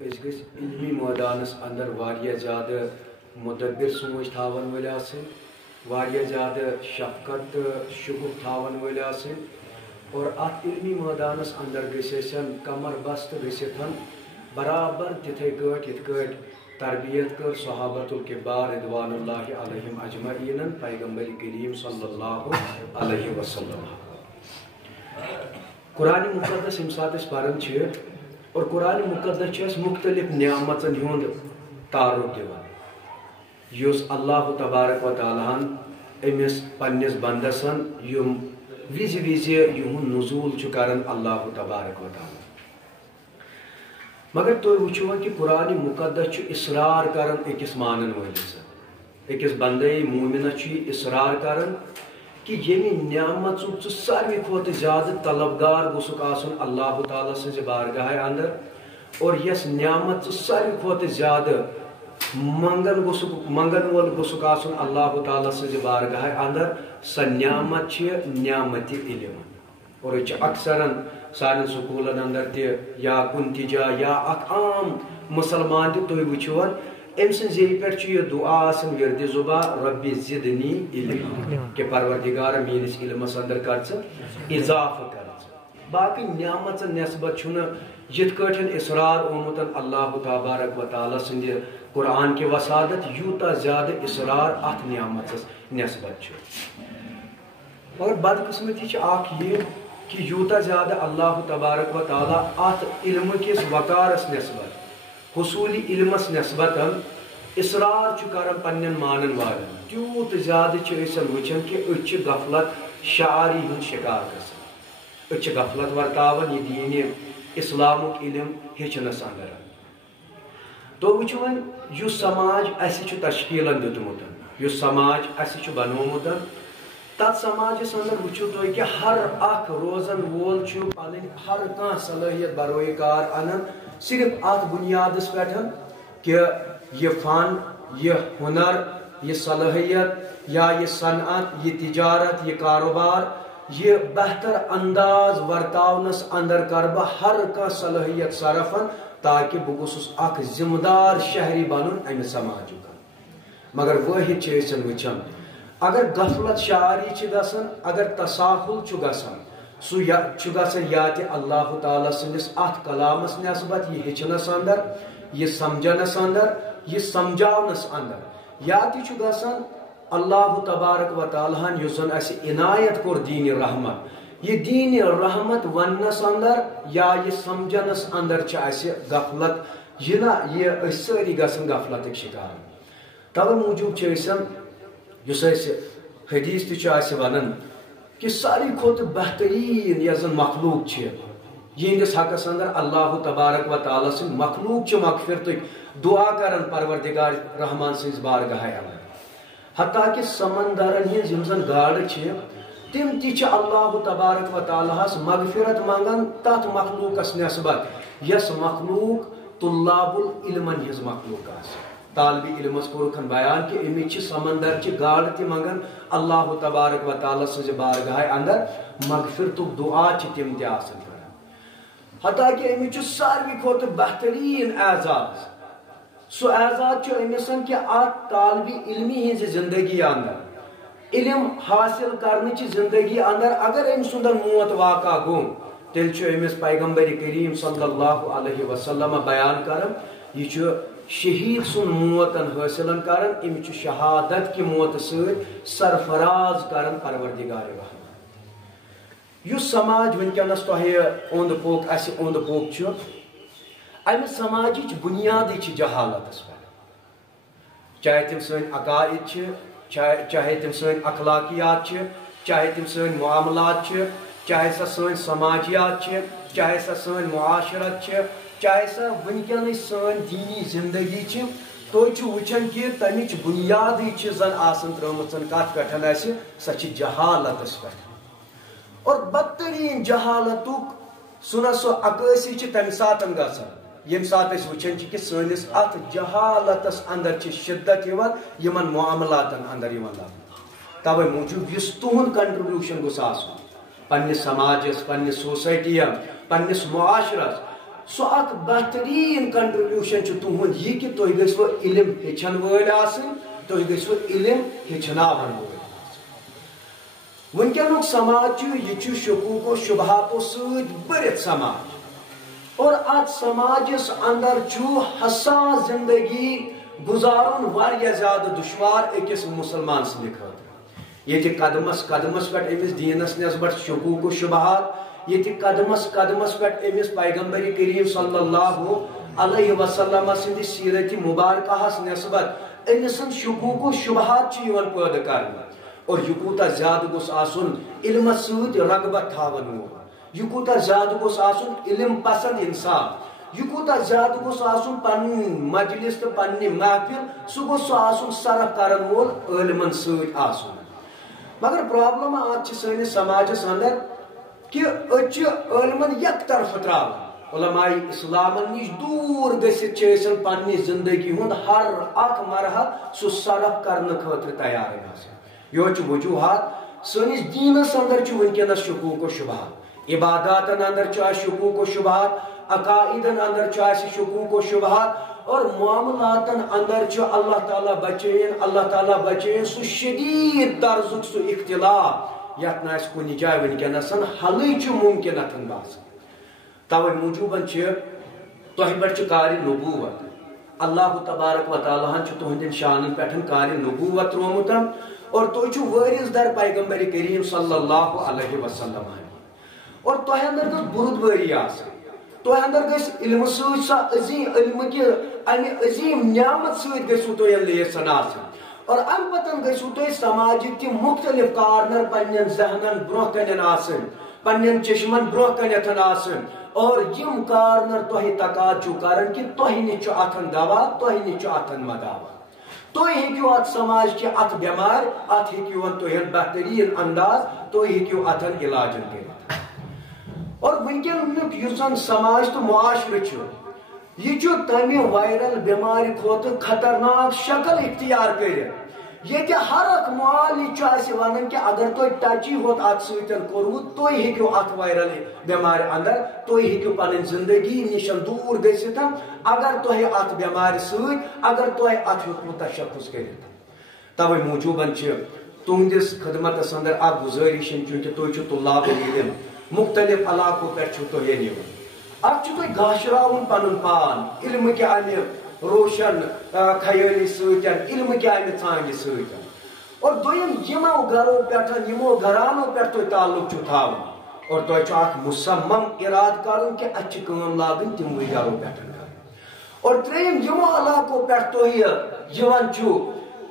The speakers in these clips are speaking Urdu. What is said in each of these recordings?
علمی میدانس اندر واریاہ زیادہ مدبر سوچ تھاون ول آسن، واریاہ زیادہ شفقت شکر تھاون ول آسن، اور ات علمی میدانس اندر گھن کمر بست گھن برابر تتھے کٹ یت کٹ تربیت کر صحابۃ الکبار رضوان اللہ علیہم اجمعین پیغمبر کریم صلی اللہ علیہ وسلم. قرآن مقدس یم سات پران اور قرآن مقدس مختلف نعمتن ہند تعارف دان اس اللہ تبارک و تعالیٰ امس پنس بندسن یم وز وز یہند نزول کران اللہ تبارک و تعالیٰ. مگر تھی وچو کہ قرآن مقدس اصرار کران اکس مانن ولس اکس بندے مومنس اصرار کران کہ یمی نعمت ساروی کھت زیادہ طلبگار گوسک آسن اللہ تعالیٰ سز بارگاہ اندر، اور یس نعمت ساروی کھت زیادہ منگن وول گوسک آسن اللہ تعالیٰ سز بارگاہ اندر، سا نعمت نعمت علم. اور اکثر سان سکولن اندر یا کن جا یا اخ عام مسلمان تھی وچو ام سن زیر پہ یہ دعا آسن ورد زبا ربی زدنی علم کہ پروردگار میانس علمس اندر کر اضافہ کر. باقی نعمت نسبت یت کٹن اصرار اومت اللہ تبارک و تعالیٰ سند قرآن کے وسادت یوتا زیادہ اصرار ات نعمت نسبت. مگر بدقسمتی اخ یہ کہ یوتا زیادہ اللہ تبارک و تعالیٰ ات علم کس وقارس نسبت حصولی علمس نسبت اصرار کران پنن مانن والن تیوت زیادہ وچان کہ غفلت شعاری ہند شکار گھن غفلت ورتاون یہ دین اسلامک علم ہچنس اندر. تو وچو ون سماج اس تشکیل دتمت اس سماج اس بنومت تت سماجس اندر وچو تھی کہ ہر اخ روزن وول پن ہر کھانا صلاحیت بروئے کار انان صرف ات بنیاد پہ کہ یہ فن یہ ہنر یہ صلاحیت یا یہ صنعت یہ تجارت یہ کاروبار یہ بہتر انداز ورتاونس اندر کر بہ ہر کھانا صلاحیت صرفن تاکہ بہ گوسس اخ ذمہ دار شہری بنن امہ سماج. مگر واحد وچان اگر غفلت شعاری گژھان اگر تساہل گژھان سہ گژھان یا تہ اللہ تعالیٰ سندس ات کلامس نسبت یہ ہچنس اندر یہ سمجھنس اندر یہ سمجھاونس اندر، یا تہ گژھان اللہ تبارک و تعالیٰ یس زن اس عنایت کور دین رحمت یہ دین رحمت ونس اندر یا یہ سمجھنس اندر اس غفلت یہ ساری گژھان غفلتک شکار. توے موجوب اس حدیث تہ ونان کہ ساری کھت بہترین یس زن مخلوق یہندس حقس اندر اللہ تبارک و تعالیٰ سن مخلوق مغفرت دعا کران پروردگار رحمان سز بارگاہ اندر. حتیٰ کہ سمندرن ہز یم زن گاڑ تم تہ اللہ تبارک و تعالیٰ مغفرت منگان تت مخلوقس نسبت یس مخلوق طلاب العلمن ہز مخلوق طالب علمس کورکھن بیان کہ امچ سمندر چہ گاڑ تہ منگان اللہ تبارک و تعالیٰ سز بارگاہ اندر مغفرت دعا تم تہ آسان کران. حتیٰ کہ امچ ساروی کھت بہترین اعزاز سو اعزاز امسن کہ ات طالب علمی ہز زندگی اندر علم حاصل کرنے چہ زندگی اندر اگر ام سندر موت واقع گو تیل امس پیغمبر کریم صلی اللہ علیہ وسلم بیان کران یہ شہید سن موت حاصل کران امچ شہادت کی موت سرفراز کران پروردگار رحمان. اس سماج ونکس تہ اوند پوک اس اوند پوک امہ سماج بنیادی جہالتس پہ، چاہے تم سن عقائد چاہے تم سن اخلاقیات چاہے تم سن معاملات چاہے سا سن سماجیات چاہے سا سن معاشرت چاہے سا ونکن سن دینی زندگی تھی وچان کہ تمچ بنیادی زن آسان ترمت کت پہ سا جہالتس پہ. اور بدترین جہالتک سنا سو عکاسی تمہ سات گھان یم سات وچان کہ سنس ات جہالتس اندر شدت یمن معاملات اندر لبنہ. توے موجود اس تہد کنٹریبیوشن گوس آسن پنس سماجس پنس سوسائٹی پنس معاشرس سو اک بہترین کنٹریبیوشن تہد یہ کہ تھی گھو علم ہچن ول تھی گھو علم ہچناون ول ونکینک سماج یہ شکوک و شبہاتو ست برت سماج اور ات سماجس اندر حساس زندگی گزارن واریاہ زیادہ دشوار اکس مسلمان سند خاطر یہ قدمس قدمس پہ امس دینس نسبت شکوک و شبہات یہ قدمس قدمس پہ امس پیغمبر کریم صلی اللہ علیہ وسلم سند سیرت مبارکہ نسبت امس شکوک و شبہات پید کرنا اور یہ کوتا زیادہ گوس آسن علم ست رغبت تھاون وول یہ کوتا زیادہ گوس آسن علم پسند انسان یہ کوتا زیادہ گوس آسن پن مجلس تو پنہ محفل سہ گوس آسن صرف کرن وول علمن ست آسن مگر پرابلم آج سانس سماجس اندر کہ اچ علمن یک طرف تراون علماء اسلام نش دور گھت پنہ زندگی ہند ہر اخ مرحل سہ صرف کرنے خاطر تیار آسان یہ وجوہات سنس دینس اندر ونکس شکوک و شبہات عبادات اندر شکوک و شبہات عقائدن اندر شکوک و شبہات اور معاملات اندر اللہ تعالیٰ بچین سہ شدید طرزک سہ اختلاف یت نا کن جائے ونکس حل ممکن باسان توے موجوباً تہ پہ کار نبوت اللہ تبارک و تعالیٰ تہندین شانن پہ کار نبوت ترومت اور تھی وارث در پیغمبر کریم صلی اللہ علیہ وسلم اور تہ اندر گھ بردباری تہ اندر گھ علم سا عظیم علم کہ امہ عظیم نعمت ست گھو تھی لیسن اور ام پتن گھو تھی سماجک تم مختلف کارنر پنن ذہنن برہ کن پنن چشمن برہ کنتھ اور یم کارنر تہ تقاض کران کہ تہ نش اتھن دوا تہ نش اتھن مداوا تھی ہیکو ات سماج کے ات بیمار ات ہیکو تہن بہترین انداز تھی ہیکو اتن علاج کر اور ونکن اس سماج تو معاشرہ یہ تمہ وائرل بیمار کھت خطرناک شکل اختیار کر یہ ہر اک مال یہ ونان کہ اگر تھی ٹچی ہوت ات ستن کورمت تھی ہیکو ات وائرل بیمار اندر تھی ہیکو پن زندگی نشن دور گھت اگر تھی ات بیمار ست اگر تھی ات ہوں تشخص کر توے موجوباً تہندس خدمتس اندر اخ گزارش چونکہ تھی طلاب علم مختلف علاقوں پہ تھی نیون اتھ تھی گاشراون پن پان علم کہ امہ روشن خیالی ستن علم کہ امہ ژانگہ ستن اور دویم یمو گھروں پہ یمو گھرانوں پہ تھی تعلق تھاون اور تھی اخ مصمم اراد کرن کہ اتھ کام لاگن تموی گھروں پہ اور تریم یمو علاقوں پہ تھی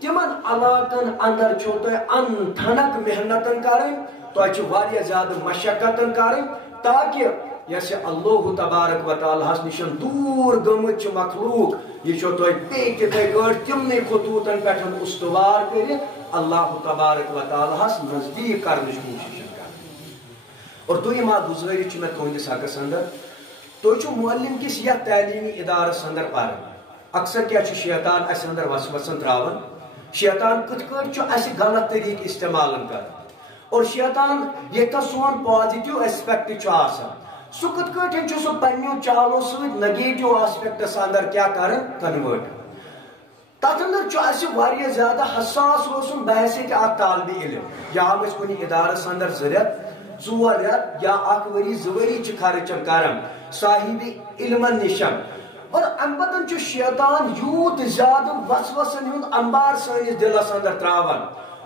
تمن علاقن اندر تھی ان تھنک محنت کریں تھی واریاہ زیادہ مشقت کریں تاکہ یس اللہ تبارک و تعالیٰ نشن دور گمت مخلوق یہ تھی تتھے گاٹ تمنے خطوطن پہ استوار کر اللہ تبارک و تعالیٰ نزدیک کرنچ کوشش کر اور دویم گزارش میں تہندس حقس اندر تھی معلم کس یا تعلیمی ادارس اندر پران اکثر کیا شیطان اس اندر وسوسن تراون شیطان کت کٹ اس غلط طریق استعمال کر اور شیطان یہ سون پازیٹیو اسپیکٹ سہ کت کٹ سہ پنو چالو ست نگیٹو آسپیکٹس اندر کیا کرن کنورٹ تر اندر واریاہ زیادہ حساس روزن بحثیت اخ طالب علم یا ہم کن ادارس اندر 2 رت یا 1 ؤری 2 ؤری خرچن کران صاحب علم نشن اور ام پتن شیطان یوت زیادہ وسوسن ہند انبار سانس دلس اندر تراون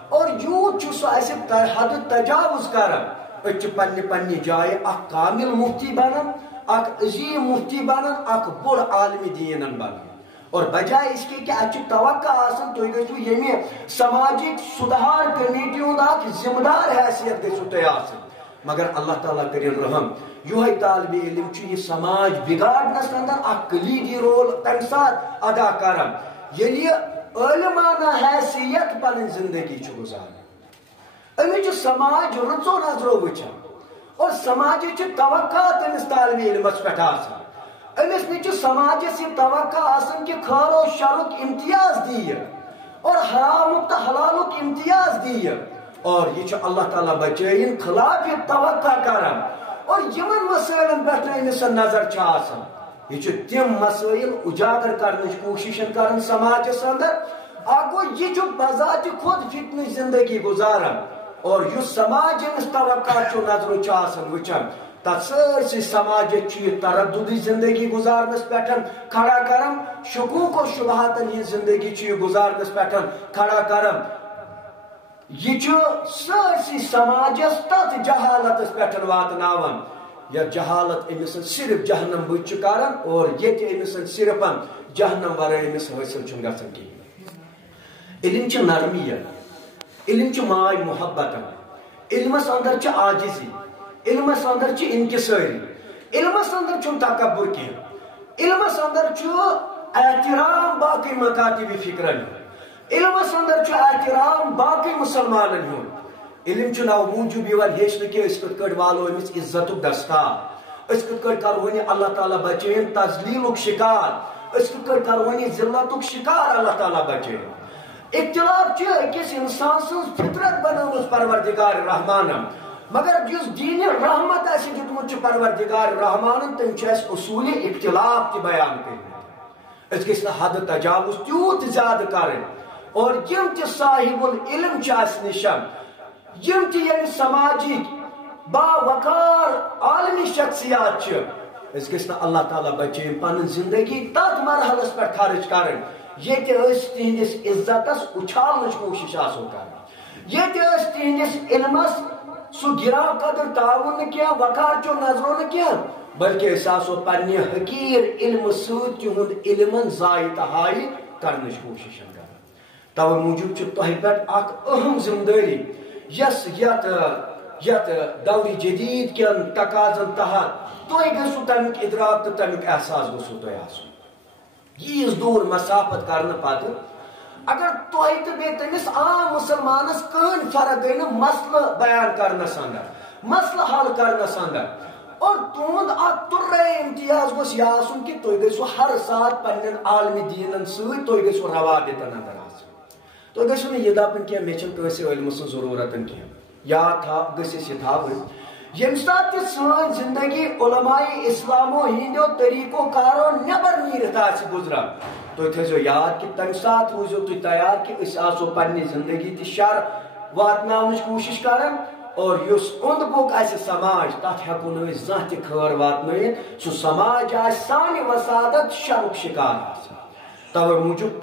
اور یوت سہ حد تجاوز کران پنہ جائے اخ کامل مفتی بنان اخ عظیم مفتی بنان اخ بڑ عالم دین بنان اور بجائے اس کے کہ اچھی توقع آسن تو گھو یمی سماجک سدھار کمیٹی ہند اخ ذمہ دار حیثیت گھو تھی آسن مگر اللہ تعالیٰ کرن رحم یہ طالب علم یہ سماج بگاڑنس اندر اخ کلیدی رول تمہ سات ادا کران یل عالمانہ حیثیت پن زندگی گزاران امچ سماج رچو نظرو وچان اور سماج توقعات امس طالب علمس پہ امس نچ سماجس یہ توقع آسن کہ خیر و شرک امتیاز دی اور حرام تو حلالک امتیاز دی اور یہ اللہ تعالیٰ بچائن خلاف توقع کران اور یمن مسائلن پہ امس نظر آسان یہ تم مسائل اجاگر کرنے کوشش کرن سماجس اندر اگو یہ بذات خود فتنہ زندگی گزارن اور اس سماج امس توقع نظر وچان تر سرسی سماج ترددی زندگی گزارنس پہ کھڑا کرم شکوک و شبہات یہ زندگی گزارنس پہ کھڑا کرم یہ سرسی سماجس تت جہالت پہ واتناون یا جہالت امس صرف جہنم بچ کران اور یہ امس صرف جہنم ورائے امس حاصل گھان کہین علم نرمیت علم ماے محبت علمس اندر عاجزی علمس اندر انکساری علمس اندر تکبر کی علمس اندر احترام باقی مکاتب فکرن علمس اندر احترام باقی مسلمانن ہند علم نو موجود ہیچن کہ کت والو امس عزت دستار کت کرو اللہ تعالیٰ بچین تذلیل شکار کت کرو ذلت شکار اللہ تعالیٰ بچین اختلاف اکس انسان سن فطرت بنوس پروردگار رحمان مگر جس دین رحمت دتمت پروردگار رحمان تم اصول اختلاف تہ بیان کر گھن حد تجاوز تیوت زیادہ کریں اور یم تہ صاحب العلم نشن یم تہ یم سماجی باوقار عالمی شخصیات گھن اللہ تعالیٰ بچین پن زندگی تک مرحلس پہ خرچ کریں یہ تہندس عزتس اچھالن کوشش آسو کر یہ تہندس علمس سہ گرا قدر تعاون کی وقار چو نظرو کی بلکہ آسو پنہ حقیر علم ست تہد علم ضائع تہائی کرنے کوشش کر توے موجود تہ پہ اہم ذمہ داری یس یت دور جدید کن تقاضن تحت تہ گھو تمیک ادراک تو تمیک احساس گھو تہ آسن یس دور مسافت کرنے پتہ اگر تہ تو بی تمس عام مسلمانس کہن فرق گئی مسئلہ بیان کرنس اندر مسئلہ حل کرنس اندر اور تہد ترے امتیاز گوس یہ آسن کہ تہ گھو ہر ساتھ پنن عالمی دینن ست تہ گھو روابطن اندر آسن تہ گھو یہ دپن کی مے کنس علم سن ضرورت کی یاد گھس یہ تھاون یم سات سن زندگی علماء اسلامو ہندو طریقو کارو نبر نیرت آس گزران تھی تھو یاد کہ تمہ سات روزو تھی تیار کہ اس آسو پنہ زندگی تہ شر واتن کوشش کران اور اس اند پک آس سماج تت ہیکو نا زان تہ خیر واتن سہ سماج آس سانہ وسادت شرک شکار آس توے موجود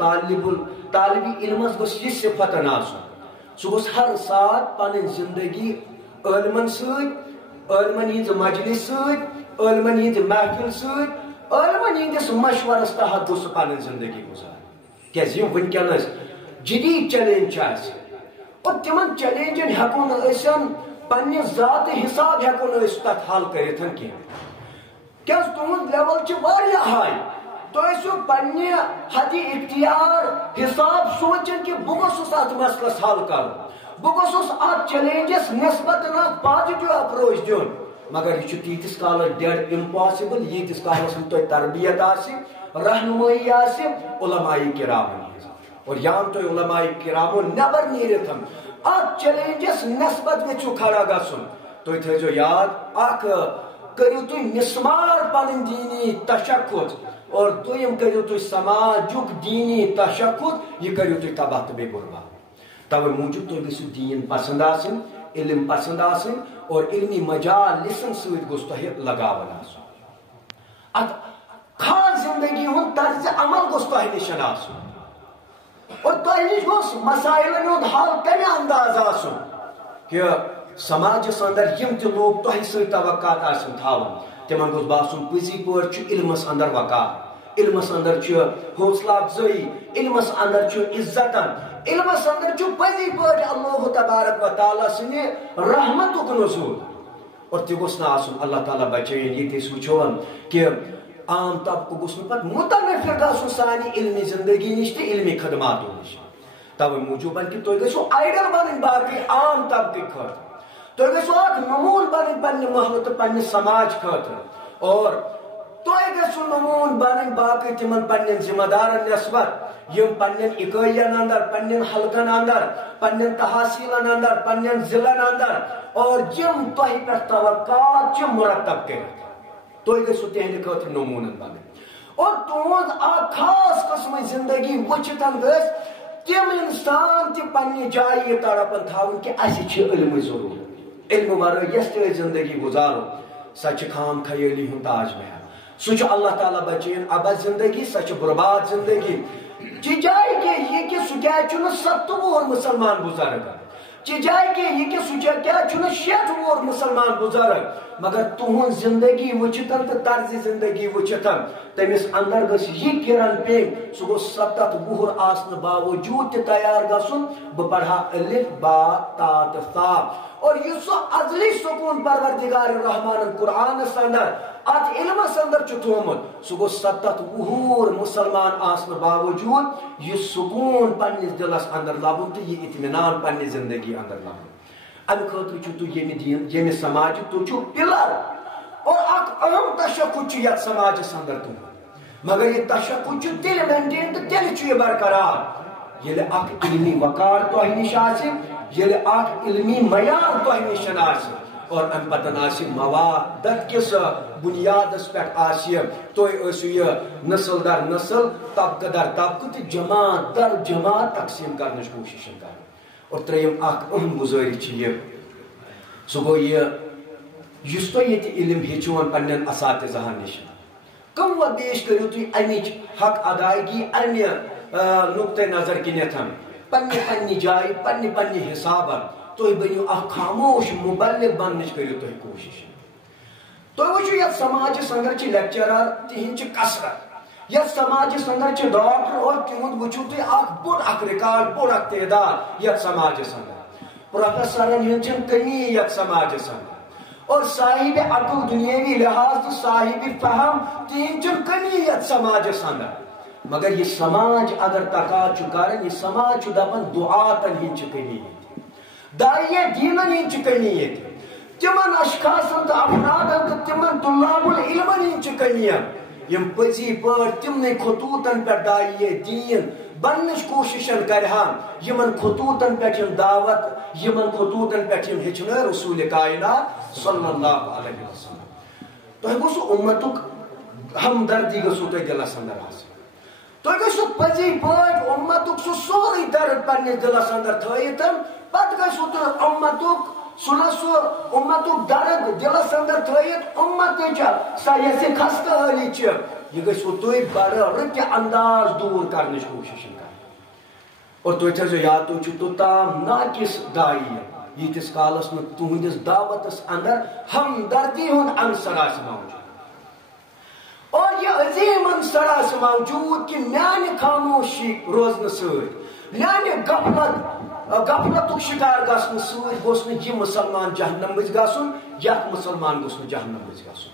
طالب علمس گوس یہ صفت آسن سہ گوس ہر ساتھ پن زندگی علمن ست علمن ہند مجلس ست علمن ہند محفل ست علمن ہندس مشورس تحت گوس پن زندگی گزار کیاز یم ونکس جدید چیلنج اور تمن چیلنجن ہیکو نا پنہ ذات حساب ہیکو نا تک حل کرت کی کیاز تہد لیول واریاہ ہائی تہ پنہ حد اختیار حساب سوچن کہ بہ گوس ات مسلس حل کر بہ گوس ات چیلنجس نسبت پازیٹو اپروچ دن مگر یہ تیتس کالس ڈیڈ امپاسبل یتس کالس تہ تربیت رہنمائی علماء کرام اور یان تہ علماء کرامو نبر نیرت ات چیلنجس نسبت گھو کھڑا گھن تھی تھو یاد کرو تھی نسمار پن دینی تشخص اور دویم کرو تھی سماجک دینی تشخص یہ کرو تھی تباہ تو بے برباد توے موجود تھی گھو دین پسند آسن علم پسند آسن اور علمی مجالسن ست گوس تہ لگاون آسن ات خاص زندگی ہند طرز عمل گوس تہ نشن آسن اور تہ نش گوس مسائلن ہند حل کمہ انداز آسن کہ سماجس اندر یم تہ لوگ تہ ست توقعات آسن تھاون تمن گوس باسن پزی پٲٹھۍ چھُ علمس اندر وقار علمس اندر حوصلہ افزائی علمس اندر عزت علمس اندر پزی پٲٹھۍ اللہ تبارک و تعالیٰ سٕنٛدِ رحمتُک نزول اور تہ گوس نہٕ آسُن اللہ تعالیٰ بچٲیِن ییٚتہِ أسۍ وٕچھون کہ عام طبقہٕ گوس نہٕ پتہٕ متنفر گژھُن سانہِ علمی زندگی نش تہٕ علمی خدماتو نش توے موجوٗبن کہ تُہۍ گٔژھِو آیڈل بنٕنۍ باقٕے عام طبقہٕ خٲطرٕ تُہۍ گٔژھِو اکھ نموٗن بنٕنۍ پننہِ محلہٕ تہٕ پننہِ سماج خٲطرٕ اور تُہۍ گٔژھِو نموٗن بنٕنۍ باقٕے تِمن پننٮ۪ن ذمہٕ دارن نسبت یم پننٮ۪ن اِکٲین اندر پننٮ۪ن حلقن اندر پننٮ۪ن تحصیلن اندر پننٮ۪ن ضلعن اندر اور یم تۄہہِ پٮ۪ٹھ توقعات چھِ مرتب کٔرِتھ تُہۍ گٔژھِو تِہنٛدِ خٲطرٕ نموٗنن بنٕنۍ اور تہذ خاص قسم زندگی وچتن گھس تم انسان تہ پنہ جائیں یہ تڑپن تھاون کہ اَسہِ علم ضرورت علم ورٲے یس تہ زندگی گزارو سہ خام خیالی ہند تاج محل سہ اللہ تعالیٰ بچین ابد زندگی سہ برباد زندگی چی جائے کہ یہ کہ سہ کیا 70 وُہر مسلمان بزرگ چی جائے کہ یہ کہ سہ کیا 60 وُہر مسلمان بزرگ مگر تہن زندگی وچتن تو طرز زندگی وچتن تمس اندر گھس یہ کرن پین سہ گو 70 وُہر آسن باوجود تہ تیار گھن بہ پڑھا الف با تا تو ثا اور یہ سو ازلی سکون پروردگار رحمان قرآن اندر ات علم اندر تھومت سہ گو 70 وُہر مسلمان آسن باوجود یہ سکون پنس دلس اندر لبن تو یہ اطمینان پنہ زندگی اندر لبن ام خاطر چھو تو یہ دین یہ سماج تو چھو پلر اور اک اہم تشکل یت سماج اندر تو مگر یہ تشکل تیل مینٹین تو تیل یہ برقرار یل اک علمی وقار تو نش یل اک علمی معیار تو نش اور ام پتن موادت کس بنیادس پہ تو یہ نسل در نسل طبقہ در طبقہ تو جماعت در جماعت تقسیم کرنے کوشش کر اور تریم اخ اہم گزارش یہ سہ گو یہ تو یہ علم ہیچون پنن اساتذہن نش کم و بیش کرو تھی امچ حق ادائیگی امہ نقطۂ نظر کنتھن پنہ پنہ جائے پنہ پنہ حساب تھی بنو اخ خاموش مبلغ بننچ کرو تھی کوشش تھی وچو یت سماجس اندر لیکچرر تہند کثرت یت سماجس اندر ڈاکٹر اور تہد وچو تھی اخ بوڑ اخ ریکارڈ بوڑ اخ تعداد یت سماجس اندر پروفیسرن ہند کمی یت سماجس اندر اور صاحب عقل دنیاوی لحاظ تو صاحب فہم تہند کمی یت سماجس اندر مگر یہ سماج اگر تقاض کرن یہ سماج دپان دعاتن ہند کمی داعیہ دینن ہند کمی تمن اشخاصن تو افرادن تو تمن طلاب العلمن ہند کمی یم پزی پٲٹھۍ تمنے خطوطن پہ داعیہ دین بننچ کوششن کرہان یمن خطوطن پہ دعوت یمن خطوطن پہ ہچن رسول کائنات صلی اللہ علیہ وسلم تہ گوسو امتک ہمدردی گھو تہ دلس اندر تہ گھو پزی پٲٹھۍ امتک سہ سورُے درد پننس دلس اندر تھٲیِتھ پتہ گھو تہ امتک سہ امتک درد دلس اندر تھٲیِتھ امت سہ یس خستہ حالی یہ گھو تھی بڑ رٕتہِ انداز دور کرنٕچ کوشش کر اور تھی تھٲیزیو یاد تُہۍ چھِو توٚتام ناقص داعیہ ییٖتِس کالس نہٕ تُہنٛدِس دعوتس اندر ہمدردی ہُنٛد عنصر آسہِ موجود اور یہ عظیم عنصر آسہِ موجود کہ میانہِ خاموشی روزنہٕ سۭتۍ میانہِ غفلتُک شکار گژھنہٕ سۭتۍ گوٚژھ نہٕ یہِ مسلمان جہنم مٔنٛزۍ گژھُن یتھ مسلمان گوٚژھ نہٕ جہنم مٔنٛزۍ گژھُن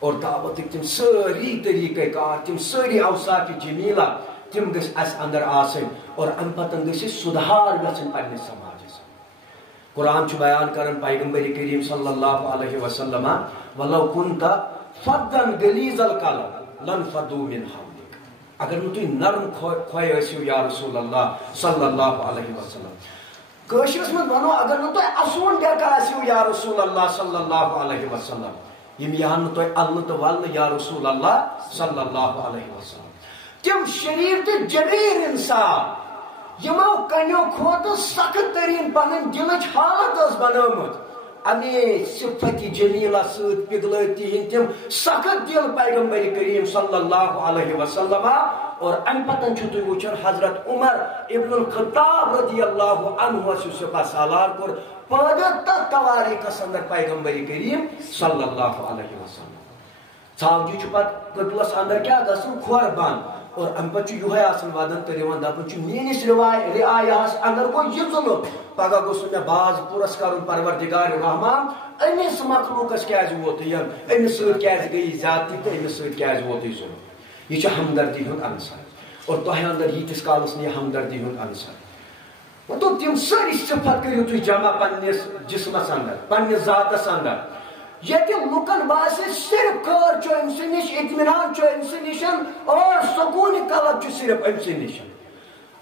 اور دعوتٕکۍ تِم سٲری طریقہ کار تِم سٲری اوصاف جمیلہ تِم گٔژھۍ اَسہِ اندر آسٕنۍ اور امہِ پتہٕ گٔژھۍ أسۍ سُدھار گژھٕنۍ پننِس سماجس قرآن چھُ بیان کران پیغمبر کریم صلی اللہ علیہ وسلم ولو كنت فظا غلیظ القلب لانفضوا من حولك اگر نہٕ تُہۍ نرم خوے ٲسِو یا رسول اللہ صلی اللہ علیہ وسلم کٲشرس منٛز ونو اگر نہٕ تۄہہِ اسوُن ڈیٚکہٕ آسِو یا رسول اللہ صلی اللہ علیہ وسلم یم یِہن نہٕ تۄہہِ النہٕ تہٕ ولنہٕ یا رسول اللہ صلی اللہ علیہ وسلم تم شریف تہٕ جلیٖل انسان یمو کنیو کھۄتہٕ سخت ترین پنٕنۍ دلٕچ حالت ٲس بنٲومٕژ امی صفت جمیلہ سۭتۍ پگلٲے تِہنٛدۍ تِم سخت دل پیغمبر کریم صلی اللہ علیہ وسلم اور امہ پتن چھُ تُہۍ وٕچھان حضرت عمر ابن الخطاب رضی اللہ عنہ یُس سپہ سالار کوٚر پٲدٕ تتھ تواریٖخس اندر پیغمبر کریم صلی اللہ علیہ وسلم ژھاوجہِ چھُ پتہٕ قتلس اندر کیاہ گژھان کھۄر بنٛد اور امہ پتہٕ چھُ یِہوے آسان ودان تہٕ رِوان دپان چھُ میٲنِس رعایاہس اندر گوٚو یہِ ظُلم پگہہ گوٚژھ نہٕ مےٚ باز پوٗرس کرُن پروردگار رحمان أمِس مخلوٗقس کیازِ ووت یہِ أمِس سۭتۍ کیازِ گٔیہِ زیادتی تہٕ أمِس سۭتۍ کیازِ ووت یہِ ظُلم یہ چھُ ہمدردی ہُنٛد عنصر اور تۄہہِ اندر ییٖتِس کالس نہٕ یہِ ہمدردی ہُنٛد عنصر مطلب تِم سٲری صفت کٔرِو تُہۍ جمع پننِس جسمس اندر پننِس ذاتس اندر ییٚتہِ لُکن باسہِ صرف خٲر چھُ أمۍ سٕنٛدِ نِش اطمینان چھُ أمۍ سٕنٛدِ نِش اور سکوٗنہِ قلب چھُ صرف أمۍ سٕنٛدِ نِش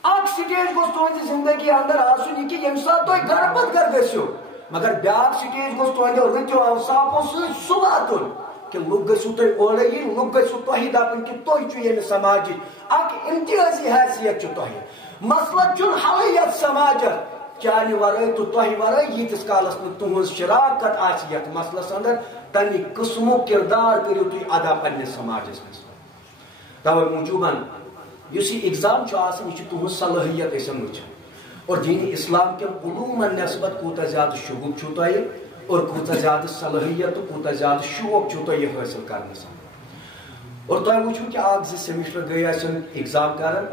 اکھ سٹیج گوٚژھ تُہنٛزِ زندگی اندر آسُن یہِ کہِ ییٚمہِ ساتہٕ تُہۍ گرٕ پتہٕ گرٕ گٔژھِو مگر بیاکھ سٹیج گوٚژھ تُہنٛدیو رٕتیو اوصافو سۭتۍ سُہ واتُن کہ لوگ گژھو تُہۍ اورے یِنۍ لوگ گژھو تۄہہِ دپٕنۍ کہ تُہۍ چھِو ییٚمہِ سماجِچ اکھ امتیٲزی حیثیت چھِ تۄہہِ مسلہٕ چھُنہٕ حلٕے یتھ سماجس چانہِ ورٲے تہٕ تۄہہِ ورٲے ییٖتِس کالس نہٕ تُہنٛز شراکت آسہِ یتھ مسلس اندر تمہِ قٕسمُک کردار کٔرِو تُہۍ ادا پننِس سماجس منٛز توے موٗجوٗبن یُس یہِ ایگزام چھُ آسان یہِ چھُ تُہنٛز صلٲحیت ٲسۍ وٕچھان اور دین اسلام کٮ۪ن علوٗمن نسبت کوٗتاہ زیادٕ شوق چھُو تۄہہِ اور کوٗتاہ زیادٕ صلٲحیت تہٕ کوٗتاہ زیادٕ شوق چھُو تۄہہِ یہِ حٲصِل کرنس اور تۄہہِ وٕچھو کہ اکھ زٕ سیمسٹر گٔے اَسہِ ایگزام کران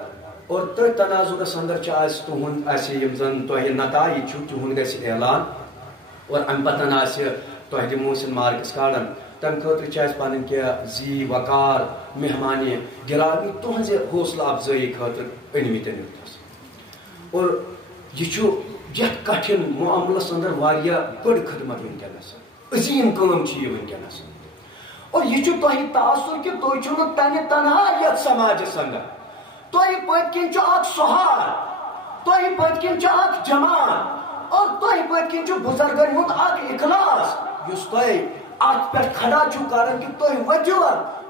اور تٔتھۍ تناظرس اندر چھِ اَسہِ تُہُنٛد اَسہِ یِم زن تۄہہِ نتایج چھُ تِہُنٛد گژھِ اعلان اور امہِ پتہٕ آسہِ تۄہہِ دِمو أسۍ مارکس کارڈن تمہِ خٲطرٕ چھِ اَسہِ پنٕنۍ کینٛہہ زی وقار مہمانہِ گرامی تُہنٛزِ حوصلہٕ افضٲیی خٲطرٕ أنمٕتۍ یوٚتس اور یہ یتھ کٹھن معاملس اندر واریاہ بٔڑ خدمت ونکیٚنس عظیٖم کٲم چھِ یہِ ونکیٚنس اور یہ تۄہہِ تاثر کہ تُہۍ چھِو نہٕ تنہِ تنہا یتھ سماجس اندر تۄہہِ پٔتۍ کِنۍ چھُ اکھ سُہار تۄہہِ پٔتۍ کِنۍ چھُ اکھ جماعت اور تۄہہِ پٔتۍ کِنۍ چھُ بُزرگن ہُنٛد اکھ اخلاص یُس تۄہہِ اتھ پٮ۪ٹھ کھڑا چھُو کران کہ تُہۍ ؤتھِو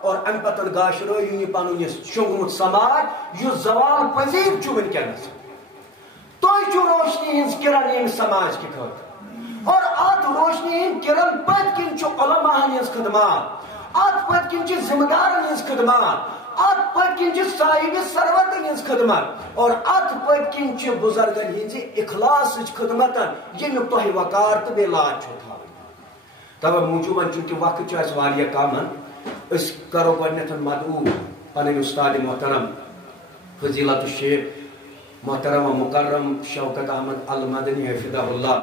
اور امہِ پتہٕ گاشرٲیِو یہِ پنُن یہِ شوٚنٛگمُت سماج یُس زوال پذیٖر چھُ ونکیٚنس تُہۍ چھِو روشنی ہٕنٛز کرن ییٚمہِ سماج کہِ خٲطرٕ اور اتھ روشنی ہٕنٛدۍ کرن پٔتۍ کِنۍ چھُ علماہن ہٕنٛز خدمات اتھ پٔتۍ کِنۍ چھِ ذمہٕ دارن ہٕنٛز خدمات ات پٔتۍ کِنۍ چھِ صاحب ثروتن ہٕنٛز خدمت اور ات پٔتۍ کِنۍ چھِ بُزرگن ہٕنٛزِ اخلاصٕچ خدمت ییٚمیُک تۄہہِ وقار تہٕ بیٚیہِ لاج چھُو تھاوٕنۍ توے موٗجوٗبن چوٗنکہِ وقت چھُ اَسہِ واریاہ کم أسۍ کرو گۄڈنیتھ مدعو پنٕنۍ اُستاد محترم فضیلت الشیخ محترم مکرم شوکت احمد المدنی حفظہ اللہ